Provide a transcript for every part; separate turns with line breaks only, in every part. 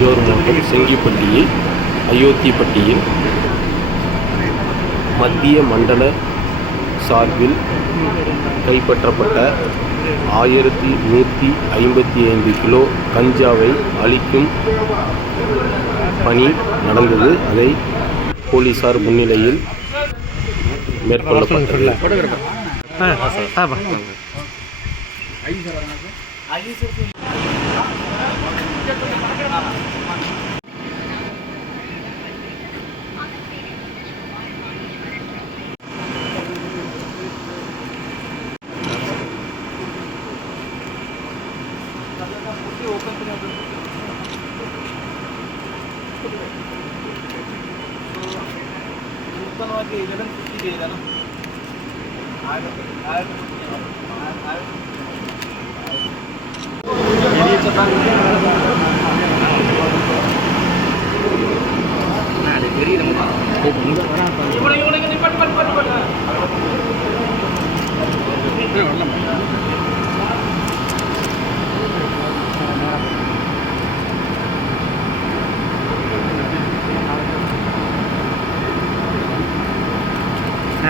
தஞ்சாவூர் மாவட்டம் செங்கிப்பட்டியில் அயோத்திப்பட்டியில் மத்திய மண்டல சார்பில் கைப்பற்றப்பட்ட ஆயிரத்தி நூற்றி ஐம்பத்தி ஐந்து கிலோ கஞ்சாவை அழிக்கும் பணி நடந்தது அதை போலீசார் முன்னிலையில் மேற்கொள்ளப்பட்டது
ನೂತನವಾಗಿ ಇಲೆವೆನ್ ಫಿಫ್ಟಿಗೆ ಇದೆ ಆಗುತ್ತೆ ಆಗುತ್ತೆ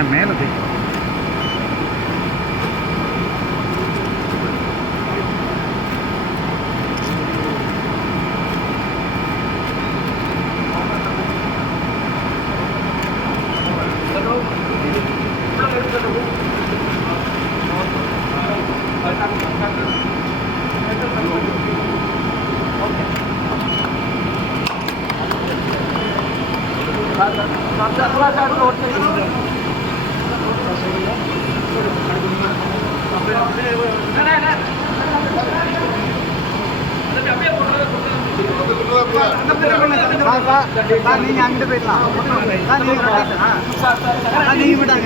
மேலே
நீங்க அங்கிட்டு போயிடலாம் நீங்க சார், நீங்க விட்டாங்க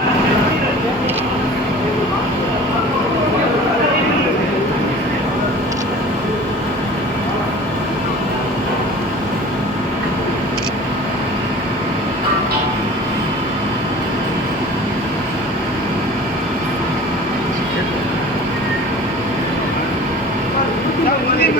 சார்,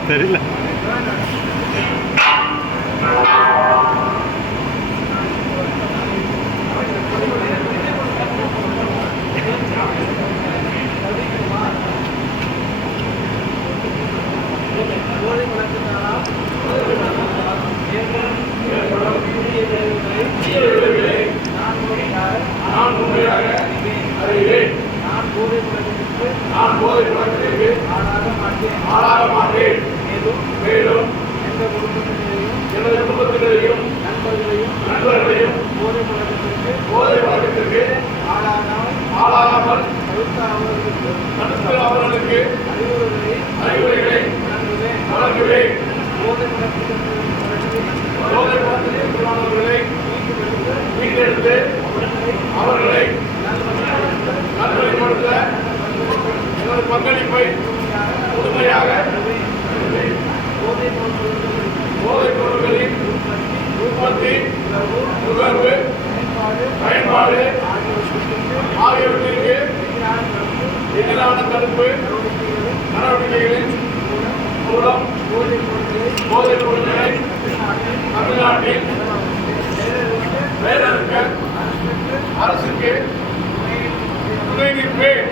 சார், சார், குறுக்க வராதீங்க. சார், சார், சார், ஒரு நிமிஷம், சார், சார், சார், குறுக்க- குறுக்க வராதீங்க. சார், நீங்க ஓகே ஓகே ஓகே ஓகே அவர்களை ஓகே சார்
எனது
பங்களிப்பை முழுமையாக போதைப் பொருட்களின் உற்பத்தி நுகர்வு பயன்பாடு ஆகியவற்றிற்கு எதிரான தடுப்பு நடவடிக்கைகளின் மூலம் போதைப் பொருட்களை தமிழ்நாட்டில் அரசுக்கு துணை நிற்பேன்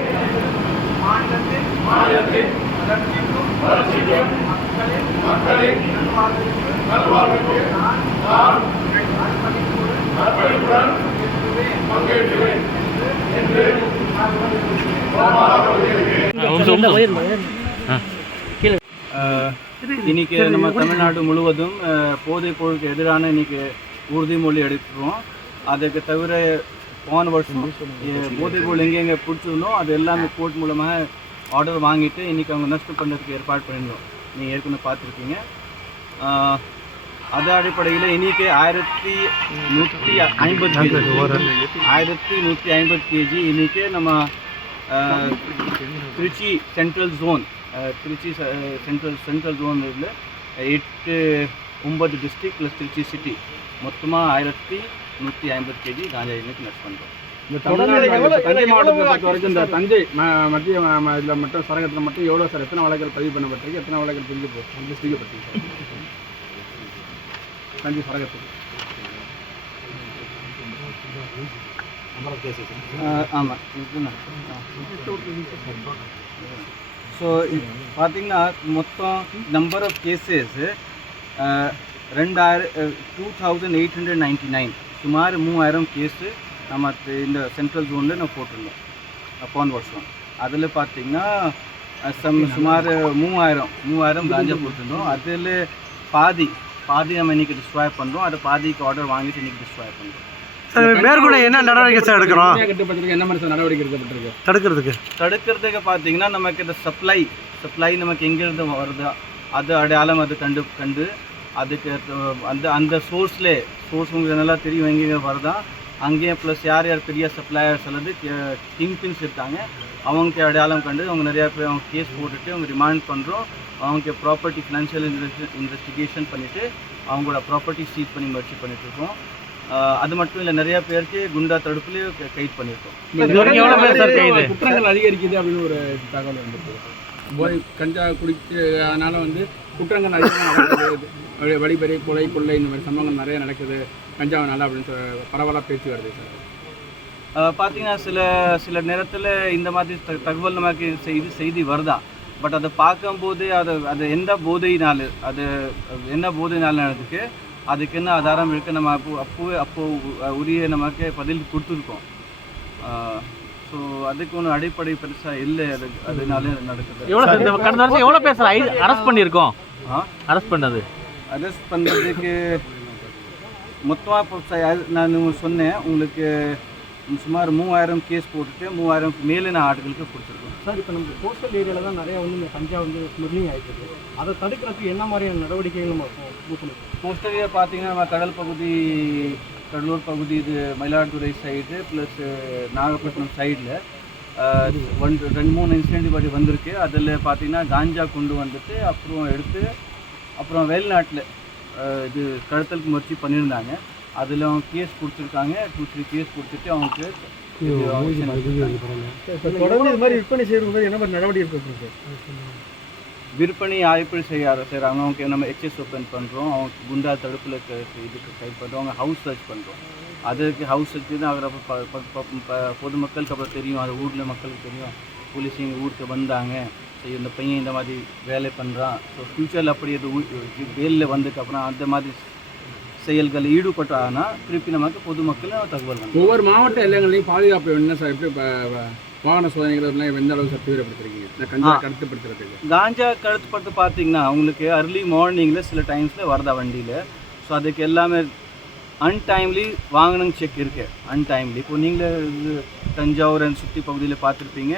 வளர்ச்சிக்கும் மக்களின் நல்வாழ்வுக்கு நான் அர்ப்பணிப்புடன் என்று
இன்னைக்கு நம்ம தமிழ்நாடு முழுவதும் போதைப் பொருளுக்கு எதிரான இன்னைக்கு உறுதிமொழி எடுக்கிறோம் அதுக்கு தவிர போன வருஷம் அஹ், போதைப் பொருள் எங்கெங்கே பிடிச்சிருந்தோம் அது எல்லாமே கோர்ட் மூலமாக ஆர்டர் வாங்கிட்டு இன்னைக்கு அவங்க நஷ்டம் பண்ணுறதுக்கு ஏற்பாடு பண்ணியிருந்தோம். நீங்கள் ஏற்கனவே பார்த்துருக்கீங்க. அது அடிப்படையில் இன்னைக்கு ஆயிரத்தி நூற்றி ஐம்பது ஆயிரத்தி நூற்றி ஐம்பது கேஜி இன்னைக்கு நம்ம Trichy central zone Trichy central central zone இதில் எட்டு ஒன்பது டிஸ்ட்ரிக்ட் ப்ளஸ் திருச்சி சிட்டி மொத்தமாக ஆயிரத்தி நூற்றி ஐம்பது கேஜி காஞ்சா இன்னைக்கு நட் பண்ணுறோம்
இந்த தமிழ்நாடு தஞ்சை மாவட்டத்தை பொறுத்த வரைக்கும் இந்த தஞ்சை மத்திய இதுல மட்டும் சரகத்தில் மட்டும் எவ்வளோ சார்? எத்தனை வழக்குகள் பதிவு பண்ணப்பட்டிருக்கு? எத்தனை வழக்குகள் பிரிஞ்சு போச்சு? பிரிக்கப்பட்டிருக்கு. தஞ்சை சரகத்துக்கு.
ஆமாம் ஸோ பார்த்தீங்கன்னா மொத்தம் நம்பர் ஆஃப் கேசஸ் ரெண்டாயிரம் two thousand eight hundred ninety nine சுமார் மூவாயிரம் கேஸு நம்ம இந்த சென்ட்ரல் ஜோனில் நம்ம போட்டிருந்தோம். போன வருஷம் அதில் பார்த்தீங்கன்னா சம் சுமார் மூவாயிரம் மூவாயிரம் காஞ்சா போட்டிருந்தோம். அதில் பாதி பாதி நம்ம இன்னைக்கு டிஸ்ட்ராய் பண்ணுறோம் அது பாதிக்கு ஆர்டர் வாங்கிட்டு இன்னைக்கு டிஸ்ட்ராய் பண்ணுறோம்
மேற்கொண்டு என்ன நடவடிக்கை சார் எடுக்கிறோம்?
தனியாக கட்டுப்பட்டிருக்கு என்ன மாதிரி சார் நடவடிக்கை எடுக்கப்பட்டிருக்கு?
தடுக்கிறதுக்கு?
தடுக்கிறதுக்கு பார்த்தீங்கன்னா நமக்கு இந்த சப்ளை சப்ளை நமக்கு எங்கேருந்து வருதா அது அடையாளம் அது கண்டு கண்டு அதுக்கு அந்த அந்த சோர்ஸ்லே சோர்ஸ் உங்களுக்கு நல்லா தெரியும் எங்கெங்க வருதா அங்கேயே ப்ளஸ் யார் யார் பெரிய சப்ளையர்ஸ் அல்லது கிங் பின்ஸ் இருக்காங்க அவங்க அடையாளம் கண்டு அவங்க நிறையா பேர் அவங்க கேஸ் போட்டுட்டு அவங்க ரிமாண்ட் பண்ணுறோம் அவங்க ப்ராப்பர்ட்டி ஃபினான்ஷியல் இன்வெஸ்டிகேஷன் பண்ணிவிட்டு அவங்களோட ப்ராப்பர்ட்டி சீஸ் பண்ணி முயற்சி பண்ணிட்டு இருக்கோம். ஆஹ் அது மட்டும் இல்லை நிறையா பேருக்கு குண்டா தடுப்புலேயே கைட் பண்ணியிருக்கோம்
குற்றங்கள் அதிகரிக்குது அப்படின்னு ஒரு தகவல் வந்துருக்கு போய் கஞ்சா குடிச்சு அதனால் வந்து குற்றங்கள் அதிகமாக நடக்குது. வழிபறி கொலை கொள்ளை இந்த மாதிரி சம்பவங்கள் நிறைய நடக்குது. கஞ்சாவனால அப்படின்னு சொல்ல பரவலாக பேச்சு வருது சார்.
பார்த்தீங்கன்னா சில சில நேரத்தில் இந்த மாதிரி த- தகவல் நமக்கு செய்தி செய்தி வருதா? பட் அதை பார்க்கும்போது அது அது எந்த போதையினால் அது என்ன போதையினால் நடந்துக்கு அதுக்கு என்ன ஆதாரம் இருக்குது நம்ம அப்போ அப்போவே அப்போ உரிய நமக்கு பதில் கொடுத்துருக்கோம். ஸோ அதுக்கு ஒன்றும் அடிப்படை பெருசாக இல்லை. அது அதனால நடக்குது.
எவ்வளோ கடந்த வருஷம் எவ்வளோ பேர் அரெஸ்ட் பண்ணியிருக்கோம்?
ஆ?
அரெஸ்ட் பண்ணது.
அரெஸ்ட் பண்ணுறதுக்கு மொத்தமாக இப்போ நான் சொன்னேன். உங்களுக்கு சுமார் மூவாயிரம் கேஸ் போட்டுட்டு மூவாயிரம் மேலின ஆட்களுக்கு கொடுத்துருக்கோம்.
சார் இப்போ நம்ம கோஸ்டல் ஏரியாவில் தான் நிறைய வந்து இந்த கஞ்சா வந்து ஸ்மக்லிங் ஆகிட்டு அதை தடுக்கிறதுக்கு என்ன மாதிரியான நடவடிக்கைகள் நம்ம பண்ணிருக்கோம்
மோஸ்ட்லி பார்த்தீங்கன்னா நம்ம கடல் பகுதி கடலூர் பகுதி இது மயிலாடுதுறை சைடு ப்ளஸ் நாகப்பட்டினம் சைடில் ஒன் ரெண்டு மூணு இன்சிடென்ட் படி வந்திருக்கு. அதில் பார்த்தீங்கன்னா காஞ்சா கொண்டு வந்துட்டு அப்புறம் எடுத்து அப்புறம் வெளிநாட்டில் இது கடத்தலுக்கு முயற்சி பண்ணியிருந்தாங்க. அதில் அவங்க கேஸ் கொடுத்துருக்காங்க. டூ த்ரீ கேஸ் கொடுத்துட்டு அவங்களுக்கு
தொடர்ந்து இது மாதிரி விற்பனை செய்யறது என்ன மாதிரி நடவடிக்கை
விற்பனை யார் எப்படி செய்ய செய்கிறாங்க அவங்க நம்ம ஹெச்எஸ் ஓப்பன் பண்ணுறோம் அவங்க குண்டா தடுப்பில் இதுக்கு கைட் பண்ணுறோம் அவங்க ஹவுஸ் சர்ச் பண்ணுறோம் அதுக்கு ஹவுஸ் சர்ச் தான் ஆகிறப்ப ப- ப- ப- ப- பொதுமக்களுக்கு அப்புறம் தெரியும். அது ஊரில் மக்களுக்கு தெரியும். போலீஸ் எங்கள் ஊருக்கு வந்தாங்க. சரி இந்த பையன் இந்த மாதிரி வேலை பண்ணுறான் ஸோ ஃப்யூச்சரில் அப்படி அது வேலில் வந்ததுக்கப்புறம் அந்த மாதிரி செயல்கள் ஈடுபட்டாங்கன்னா திருப்பி நமக்கு பொதுமக்கள் தகவல்
ஒவ்வொரு மாவட்ட எல்லைகளையும் பாதுகாப்பு என்ன சார் எப்படி வாகன சோதனைகள் எந்த அளவுக்கு சார் தீவிரப்படுத்துறீங்க இந்த கஞ்சா. கடத்தப்படுத்துறதுக்கு
காஞ்சா கழுத்துப்பட்டு பார்த்தீங்கன்னா உங்களுக்கு அர்லி மார்னிங்கில் சில டைம்ஸில் வருதா வண்டியில். ஸோ அதுக்கு எல்லாமே அன்டைம்லி வாங்கணும் செக் இருக்கு. அன்டைம்லி இப்போ நீங்களே இது தஞ்சாவூர் and சுற்றி பகுதியில் பார்த்துருப்பீங்க.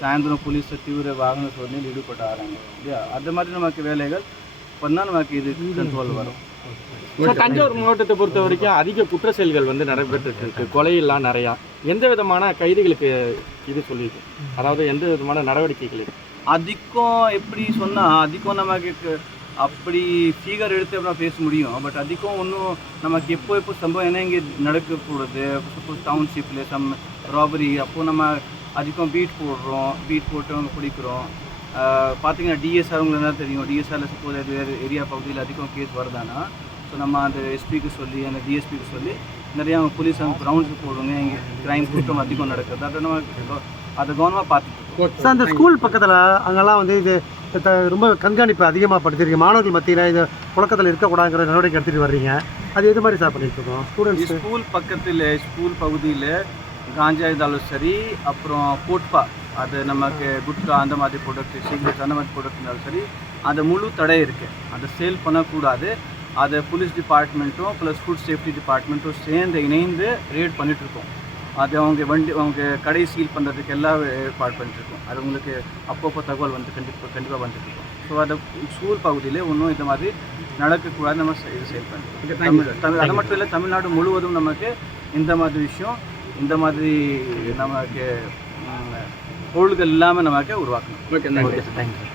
சாயந்தரம் போலீஸ் தீவிர வாகன சோதனையில் ஈடுபட்டு ஆகிறாங்க இல்லையா? அது மாதிரி நமக்கு வேலைகள் பண்ணால் நமக்கு இது கண்ட்ரோல் வரும்.
சார். தஞ்சாவூர் மாவட்டத்தை பொறுத்த வரைக்கும் அதிக குற்ற செயல்கள் வந்து நடைபெற்றுட்டு இருக்கு. கொலையெல்லாம் நிறையா. எந்த விதமான கைதிகளுக்கு இது சொல்லியிருக்கு? அதாவது எந்த விதமான நடவடிக்கைகள்
அதிகம் எப்படி சொன்னால் அதிகம் நமக்கு அப்படி ஃபிகர் எடுத்து அப்புறம் பேச முடியும். பட் அதிகம் ஒன்றும் நமக்கு எப்போ எப்போ சம்பவம் என்ன இங்கே நடக்க போடுறது சப்போஸ் டவுன்ஷிப்பில் சம் ராபரி அப்போ நம்ம அதிகம் பீட் போடுறோம். பீட் போட்டு அவங்க பிடிக்கிறோம் பார்த்தீங்கன்னா டிஎஸ்ஆர் உங்களுக்கு என்ன தெரியும். டிஎஸ்ஆரில் சப்போஸ் அது வேறு ஏரியா பகுதியில் அதிகம் கேஸ் வருதானா ஸோ நம்ம அந்த எஸ்பிக்கு சொல்லி அந்த டிஎஸ்பிக்கு சொல்லி நிறைய அவங்க போலீஸ் அவங்க கிரவுண்ட்ஸுக்கு போடுவாங்க இங்கே கிரைம் குற்றம் அதிகம் நடக்குது. அதை நம்ம அதை கவனமாக பார்த்துட்டு இருக்கோம்
சார் இந்த ஸ்கூல் பக்கத்தில் அங்கெல்லாம் வந்து இது த- ரொம்ப கண்காணிப்பு அதிகமாக படுத்திருக்கீங்க. மாணவர்கள் மத்தியில் இது புழக்கத்தில் இருக்கக்கூடாதுங்கிற நடவடிக்கை எடுத்துகிட்டு வர்றீங்க. அது எது மாதிரி சார் பண்ணிட்டு இருக்கோம்? ஸ்டூடெண்ட்ஸ்
ஸ்கூல் பக்கத்தில் ஸ்கூல் பகுதியில் காஞ்சா இருந்தாலும் சரி அப்புறம் போட்பா. அது நமக்கு குட்கா அந்த மாதிரி ப்ராடக்ட் சிகரெட் அந்த மாதிரி ப்ராடக்ட் இருந்தாலும் சரி அந்த முழு தடை இருக்குது அதை சேல் பண்ணக்கூடாது. அதை போலீஸ் டிபார்ட்மெண்ட்டும் ப்ளஸ் ஃபுட் சேஃப்டி டிபார்ட்மெண்ட்டும் சேர்ந்து இணைந்து ரேட் பண்ணிகிட்ருக்கோம் அது அவங்க வண்டி அவங்க கடை சீல் பண்ணுறதுக்கு எல்லாம் ஏற்பாடு பண்ணிட்டுருக்கோம். அது உங்களுக்கு அப்பப்போ தகவல் வந்து கண்டிப்பாக கண்டிப்பாக வந்துட்டுருக்கோம். ஸோ அதை ஸ்கூல் பகுதியில் இன்னும் இந்த மாதிரி நடக்கக்கூடாது. நம்ம இது செயல் பண்ணுறோம் தமிழ் தமிழ் அது மட்டும் இல்லை தமிழ்நாடு முழுவதும் நமக்கு இந்த மாதிரி விஷயம் இந்த மாதிரி நமக்கு பொருள்கள் இல்லாமல் நமக்கு உருவாக்கணும்.
Okay
thank you